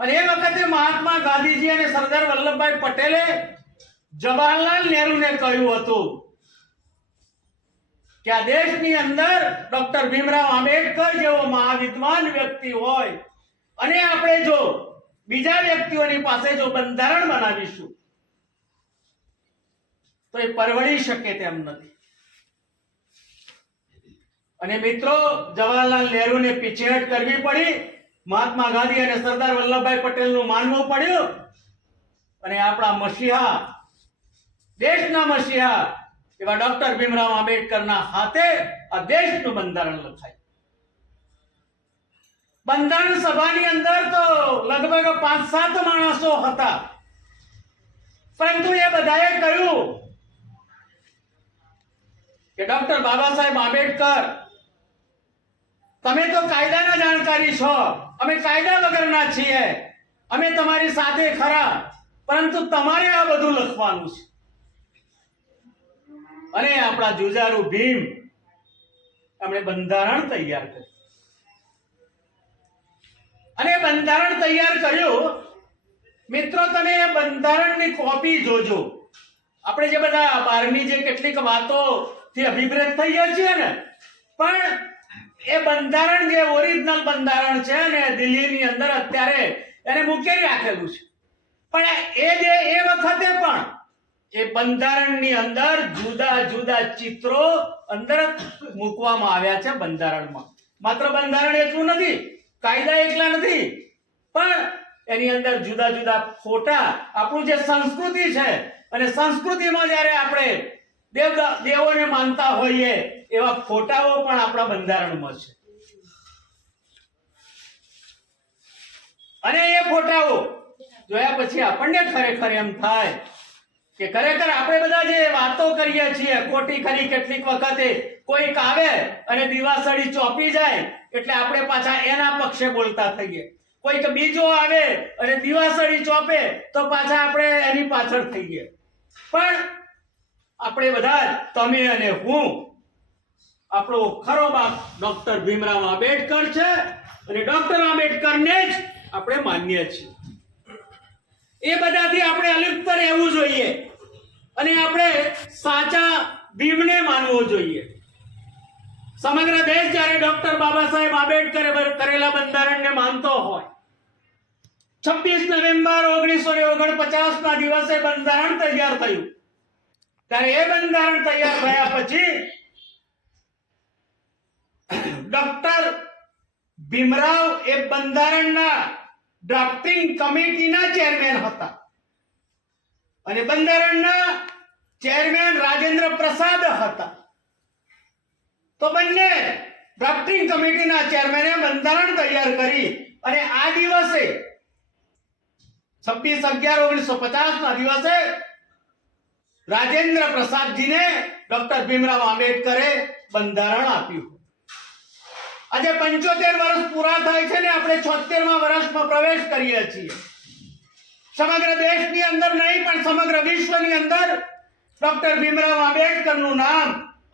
અને એ વખતે મહાત્મા ગાંધીજી અને સરદાર વલ્લભભાઈ પટેલે જવાહરલાલ નહેરુને કહ્યું હતું કે આ દેશની અંદર ડોક્ટર ભીમરાવ આંબેડકર જેવો મહાવિદ્વાન વ્યક્તિ હોય અને આપણે જો બીજા વ્યક્તિઓની પાસે જો બંધારણ બનાવીશું, તો એ પરવડી શકે તેમ નથી. અને મિત્રો, જવાહરલાલ નહેરુને પીછેહટ કરવી પડી. મહાત્મા ગાંધી અને સરદાર વલ્લભભાઈ પટેલનું માનવું પડ્યું. અને આપણા મસીહા, દેશના મસીહા, એવા ડોક્ટર ભીમરાવ આંબેડકરના હાથે આ દેશનું બંધારણ લખાય. બંધારણ સભાની અંદર તો લગભગ પાંચ સાત માણસો હતા. પરંતુ એ બધાએ કહ્યું કે ડોક્ટર બાબા સાહેબ આંબેડકર તમે તો કાયદાના જાણકારી છો. અમે કાયદા વગરના છીએ. અમે તમારી સાથે ખરા. પરંતુ તમારે આ બધું લખવાનું છે. અને આપણા જુજારુ ભીમ એમણે બંધારણ તૈયાર કર્યું. અને બંધારણ તૈયાર કર્યું. મિત્રો, તમે બંધારણની કોપી જોજો. આપણે જે બધા બહારની જે કેટલીક વાતો થી અભિપ્રેત થઈ ગયા છીએ ને, પણ એ બંધારણ જે ઓરિજિનલ બંધારણ છે ને દિલ્હીની અંદર અત્યારે એને મૂકી રાખેલું છે. પણ એ જે એ વખતે પણ એ બંધારણની અંદર જુદા જુદા ચિત્રો અંદર મૂકવામાં આવ્યા છે બંધારણમાં. માત્ર બંધારણ એટલું નથી, કાયદા એટલા નથી, પણ એની અંદર જુદા જુદા ફોટા, આપણું જે સંસ્કૃતિ છે, અને સંસ્કૃતિમાં જ્યારે આપણે દેવ દેવોને માનતા હોઈએ એવા ફોટાઓ પણ આપણા બંધારણમાં છે. અને એ ફોટાઓ જોયા પછી આપણને ખરેખર એમ થાય કે ખરેખર આપણે બધા જે વાતો કરીએ છીએ, ખોટી ખરી કેટલીક વખતે કોઈક આવે અને દિવાસળી ચોપી જાય, એટલે આપણે પાછા એના પક્ષે બોલતા થઈએ. કોઈક બીજો આવે અને દિવાસળી ચોપે, તો પાછા આપણે એની પાછળ થઈએ. પણ આપણે બધા તમે અને હું આપણો ખરો બાપ ડોક્ટર ભીમરાવ આંબેડકર છે અને ડોક્ટર આંબેડકરને જ આપણે માન્ય છીએ. એ બધાથી આપણે અલિપ્ત રહેવું જોઈએ અને આપણે સાચા ભીમને માનવો જોઈએ. સમગ્ર દેશ જ્યારે ડોક્ટર બાબા સાહેબ આંબેડકરે કરેલા બંધારણને માનતો હોય, છવ્વીસ નવેમ્બર ઓગણીસો ને ઓગણપચાસ ના દિવસે બંધારણ તૈયાર થયું. ત્યારે એ બંધારણ તૈયાર થયા પછી ડોક્ટર ભીમરાવ એ બંધારણના ડ્રાફ્ટિંગ કમિટીના ચેરમેન હતા. અને બંધારણના ચેરમેન રાજેન્દ્ર પ્રસાદ હતા. તો બંને ડ્રાફ્ટિંગ કમિટીના ચેરમેને બંધારણ તૈયાર કરી અને આ દિવસે છવ્વીસ અગિયાર ઓગણીસો પચાસ ના દિવસે રાજેન્દ્ર પ્રસાદજીને ડોક્ટર ભીમરાવ આંબેડકરે બંધારણ આપ્યું. આજે પંચોતેર વર્ષ પૂરા થાય છે ને, આપણે છોતેરમાં વર્ષમાં પ્રવેશ કરીએ છીએ. સમગ્ર દેશની અંદર નહીં, પણ સમગ્ર વિશ્વની અંદર ડોક્ટર ભીમરાવ આંબેડકરનું નામ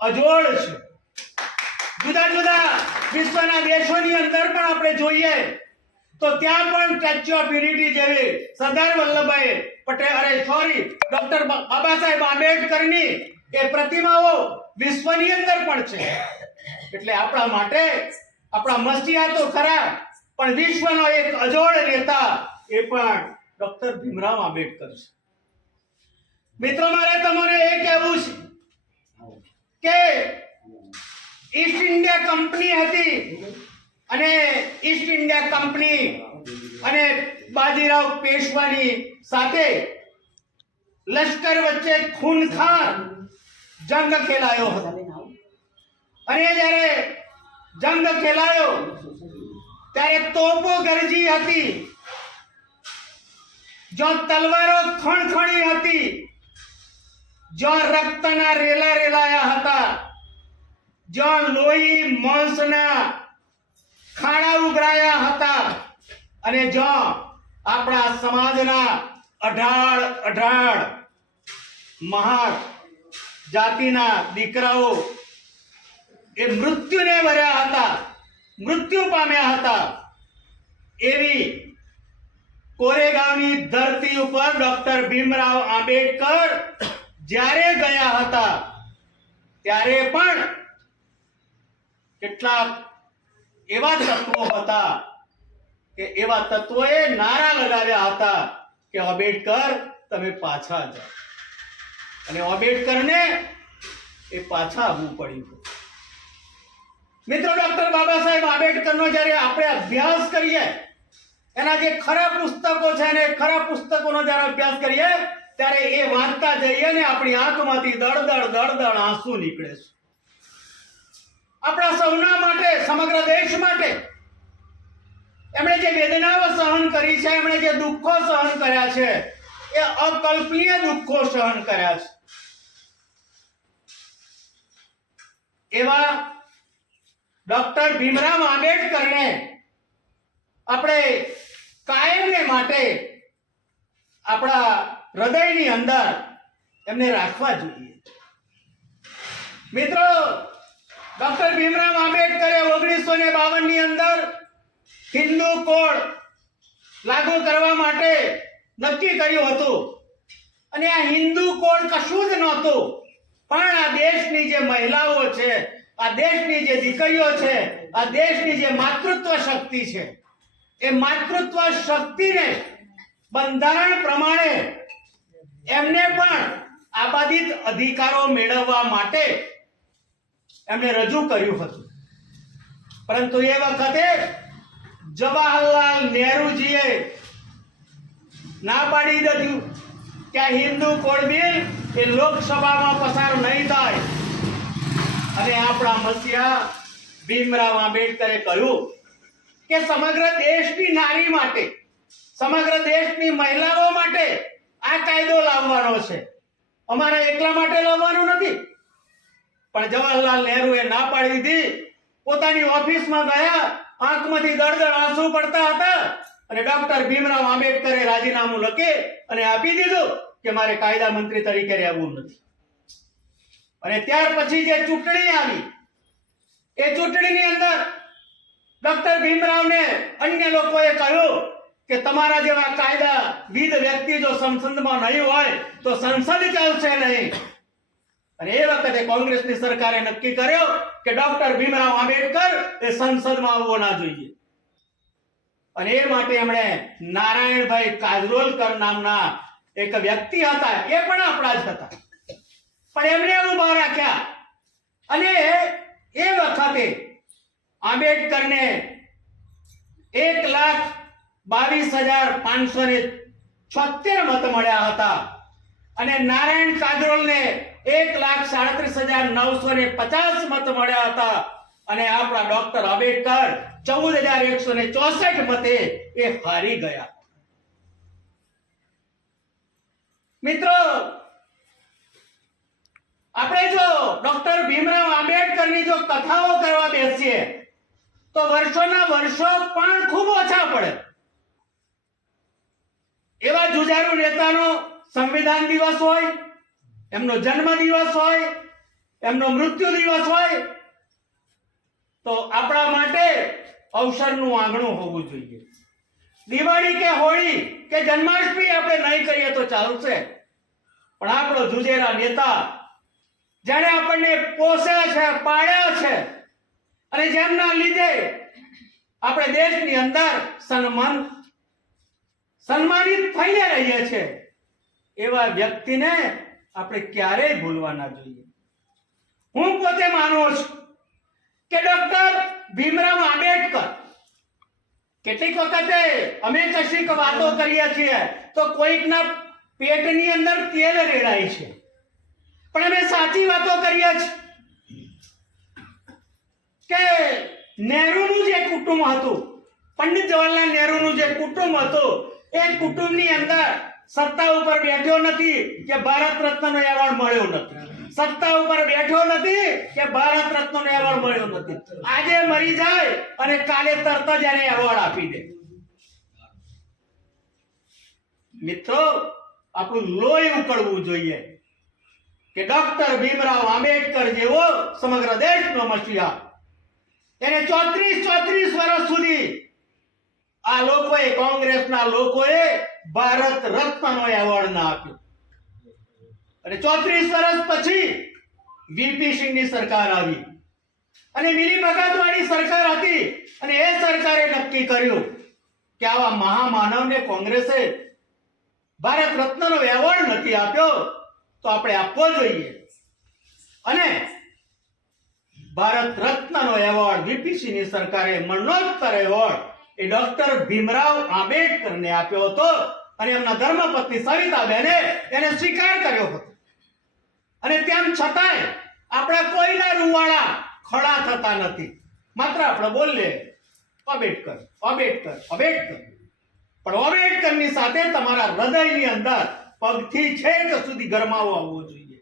અજોડ છે. જુદા જુદા વિશ્વના દેશોની અંદર પણ આપણે જોઈએ તો ત્યાં પણ સ્ટેચ્યુ ઓફ યુનિટી જેવી સરદાર વલ્લભભાઈ પટેલ, અરે સોરી ડોક્ટર બાબા સાહેબ આંબેડકરની એ પ્રતિમાઓ વિશ્વની અંદર પણ છે. એટલે આપણા માટે આપણા મસીહા તો ખરા પણ વિશ્વનો એક અજોડ નેતા એ પણ ડોક્ટર ભીમરાવ આંબેડકર છે. મિત્રો, મારે તમને એ કહેવું છે કે ઈસ્ટ ઇન્ડિયા કંપની હતી અને ઈસ્ટ ઇન્ડિયા કંપની અને બાજીરાવ પેશવાની સાથે લશ્કર વચ્ચે ખૂનખાર જંગ ખેલાયો હતો. અને જ્યારે જંગ ખેલાયો ત્યારે તોપો ગરજી હતી. જો તલવારો ખણખણી હતી, જો રક્તના રેલા રેલાયા હતા, જો લોહી માંસના ખાડા ઉગરાયા હતા, અને જો આપણા સમાજના અઢાળ અઢાળ મહાન જાતિના દીકરાઓ એ મૃત્યુને વર્યા હતા. મૃત્યુ પામ્યા હતા. એવી કોરેગાવની ધરતી ઉપર ડોક્ટર ભીમરાવ આંબેડકર જ્યારે ગયા હતા, ત્યારે પણ કેટલાક એવા તત્વો હતા કે એવા તત્વોએ નારા લગાવ્યા હતા કે આંબેડકર, તમે પાછા જાઓ. અને આંબેડકરને એ પાછા આવવું પડ્યું મિત્રો ડોક્ટર બાબા સાહેબ આંબેડકરનો જ્યારે આપણે અભ્યાસ કરીએ, એના જે ખરા પુસ્તકો છે ને ખરા પુસ્તકોનો જ્યારે અભ્યાસ કરીએ, ત્યારે એ વાંચતા જઈએ ને આપણી આંખમાંથી દળદળ દળદળ આંસુ નીકળે છે. આપણા સૌના માટે, સમગ્ર દેશ માટે, એમણે જે વેદનાઓ સહન કરી છે, એમણે જે દુઃખો સહન કર્યા છે, એ અકલ્પનીય દુઃખો સહન કર્યા છે. એવા ડોક્ટર ભીમરાવ આંબેડકરને આપણે કાયમને માટે આપણા હૃદયની અંદર એમને રાખવા જોઈએ. મિત્રો, ડોક્ટર ભીમરાવ આંબેડકરે ઓગણીસો ને બાવનની અંદર હિન્દુ કોડ લાગુ કરવા માટે નક્કી કર્યું હતું. અને આ હિન્દુ કોડ કશું જ નહોતું. પણ આ દેશની જે મહિલાઓ છે આ દેશની જે દીકરીઓ છે, આ દેશની જે માતૃત્વ શક્તિ છે, એ માતૃત્વ શક્તિને બંધારણ પ્રમાણે એમને પણ આબાદિત અધિકારો મેળવવા માટે એમણે રજૂ કર્યું હતું. પરંતુ એ વખતે જવાહરલાલ નહેરુજીએ ના પાડી દીધું. કે હિન્દુ કોડ બિલ એ લોકસભામાં પસાર નહીં થાય. અને આપણા મસીહા ભીમરાવ આંબેડકરે કહ્યું કે સમગ્ર દેશની નારી માટે, સમગ્ર દેશની મહિલાઓ માટે આ કાયદો લાવવાનો છે. અમારે એકલા માટે લાવવાનું નથી. પણ જવાહરલાલ નહેરુએ ના પાડી દીધી. પોતાની ઓફિસમાં ગયા, આંખમાંથી દળદળ આંસુ પડતા હતા અને ડોક્ટર ભીમરાવ આંબેડકરે રાજીનામું લખી અને આપી દીધું કે મારે કાયદા મંત્રી તરીકે રહેવું નથી. અને ત્યાર પછી જે ચૂંટણી આવી, એ ચૂંટણીની અંદર ડોક્ટર ભીમરાવને અન્ય લોકોએ કહ્યું કે તમારા જેવા કાયદા વિધ વ્યક્તિ જો સંસદમાં નહીં હોય, તો સંસદ ચાલશે નહીં. અને એ વખતે કોંગ્રેસની સરકારે નક્કી કર્યો કે ડોક્ટર ભીમરાવ આંબેડકર એ સંસદમાં આવવો ના જોઈએ. અને એ માટે એમણે નારાયણભાઈ કાજરોલકર નામના એક વ્યક્તિ હતા, એ પણ આપણા જ હતા. પણ એમને ઊભા રાખ્યા. અને એ વખતે આંબેડકરને એક લાખ બાવીસ હજાર પાંચસો ને છોતેર મત મળ્યા હતા. અને નારાયણ કાજરોલને એક લાખ સાડત્રીસ હજાર નવસો ને પચાસ મત મળ્યા હતા. અને આપણા ડોક્ટર આંબેડકર ચૌદ હજાર એકસો ને ચોસઠ મતે એ હારી ગયા. મિત્રો આપણે જો ડોક્ટર ભીમરાવ આંબેડકરની જો કથાઓ કરવા બેસીએ, તો વર્ષોના વર્ષો પણ ખૂબ ઓછા પડે. એવા જુજારુ નેતાનો સંવિધાન દિવસ હોય, એમનો જન્મ દિવસ હોય, એમનો મૃત્યુ દિવસ હોય, તો આપણા માટે અવસરનું આંગણું હોવું જોઈએ. દિવાળી કે હોળી કે જન્માષ્ટમી આપણે નહીં કરીએ તો ચાલશે. પણ આપણો જુજેરા નેતા જેણે આપણને પોષ્યા છે પાળ્યા છે. અને જેમના લીધે આપણે દેશની અંદર સન્માન, સન્માનિત થઈને રહીએ છે, એવા વ્યક્તિને આપણે ક્યારેય ભૂલવા ના જોઈએ. હું પોતે માનું છું કે ડોક્ટર ભીમરાવ આંબેડકર કેટલીક વખતે અમે કશીક વાતો કરીએ છીએ તો કોઈકના પેટની અંદર તેલ રેડાય છે. પણ અમે સાચી વાતો કરીએ છીએ કે નહેરુનું જે કુટુંબ હતું, પંડિત જવાહરલાલ નહેરુનું જે કુટુંબ હતું, એ કુટુંબની અંદર સત્તા ઉપર બેઠ્યો નથી કે ભારત રત્નનો એવોર્ડ મળ્યો નથી. સત્તા ઉપર બેઠો નથી કે ભારત રત્નનો એવોર્ડ મળ્યો નથી. આજે મરી જાય અને કાલે તરત જ એને એવોર્ડ આપી દે. મિત્રો, આપણું લોહી ઉકળવું જોઈએ. કે ડોક્ટર ભીમરાવ આંબેડકર જેવો સમગ્ર દેશનો મસીહા. એને ચોત્રીસ ચોત્રીસ વર્ષ સુધી આ લોકોએ, કોંગ્રેસના લોકોએ ભારત રત્નનો એવોર્ડ ના આપ્યો. અને ચોત્રીસ વર્ષ પછી વીપી સિંહની સરકાર આવી. અને મિલી ભગતવાળી સરકાર હતી અને એ સરકારે નક્કી કર્યું કે આવા મહામાનવને કોંગ્રેસે ભારત રત્નનો એવોર્ડ નથી આપ્યો તો આપણે આપવો જોઈએ. અને ભારત રત્નનો એવોર્ડ વીપીસી ની સરકારે મરણોત્તર એવોર્ડ એ ડોક્ટર ભીમરાવ આંબેડકરને આપ્યો હતો. અને એમના ધર્મપત્ની સવિતાબેને એને સ્વીકાર કર્યો હતો. અને તેમ છતાંય આપણા કોઈના રૂવાળા ખડા થતા નથી. માત્ર આપણે બોલીએ, આંબેડકર આંબેડકર આંબેડકર. પણ આંબેડકરની સાથે તમારા હૃદયની અંદર પગથી છેક સુધી ગરમાવો આવવો જોઈએ.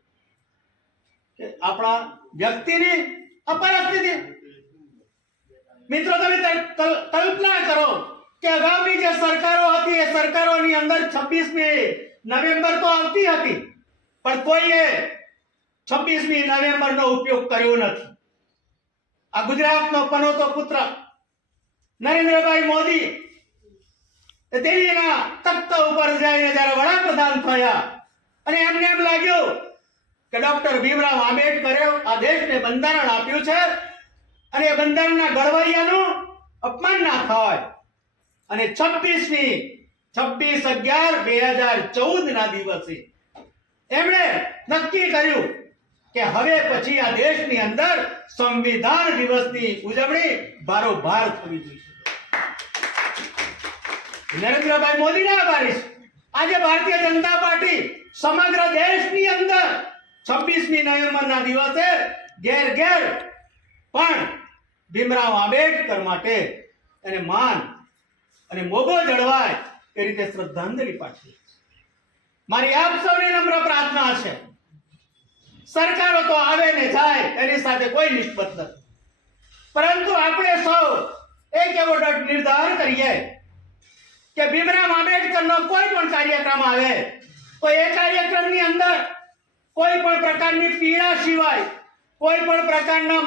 આપણા વ્યક્તિને આ મિત્રો, તમે કલ્પના કરો કે અગાઉની જે સરકારો હતી, એ સરકારોની અંદર છવ્વીસમી નવેમ્બર તો આવતી હતી. પણ કોઈએ છવ્વીસમી નવેમ્બરનો ઉપયોગ કર્યો નથી. આ ગુજરાતનો પનોતો પુત્ર નરેન્દ્રભાઈ મોદી દિલ્હીના તખ્ત ઉપર જઈને જ્યારે વડાપ્રધાન થયા, અને એમને એમ લાગ્યું કે ડોક્ટર ભીમરાવ આંબેડકરે આ દેશને બંધારણ આપ્યું છે, અને એ બંધારણના ઘડવૈયાનું અપમાન ના થાય. અને છવ્વીસમી, છવ્વીસ અગિયાર બે હજાર ચૌદ ના દિવસે એમણે નક્કી કર્યું કે હવે પછી આ દેશની અંદર સંવિધાન દિવસની ઉજવણી બારોબાર થવી જોઈએ. નરેન્દ્રભાઈ મોદીના આભારી આજે ભારતીય જનતા પાર્ટી સમગ્ર દેશની અંદર છવ્વીસમી નવેમ્બરના દિવસે ઘેર ઘેર પણ ભીમરાવ આંબેડકર માટે એને માન અને મોગો જળવાય એ રીતે શ્રદ્ધાંજલિ પાઠવી. મારી આપ સૌને નમ્ર પ્રાર્થના છે. સરકારો તો આવે ને જાય એની સાથે કોઈ નિસ્બત નથી. પરંતુ આપણે સૌ એક એવો નિર્ધાર કરીએ કે ભીમરાવ આંબેડકરનો કોઈ પણ કાર્યક્રમ આવે, તો એ કાર્યક્રમની અંદર કોઈ પણ પ્રકારની પીડા સિવાય કોઈ પણ પ્રકારના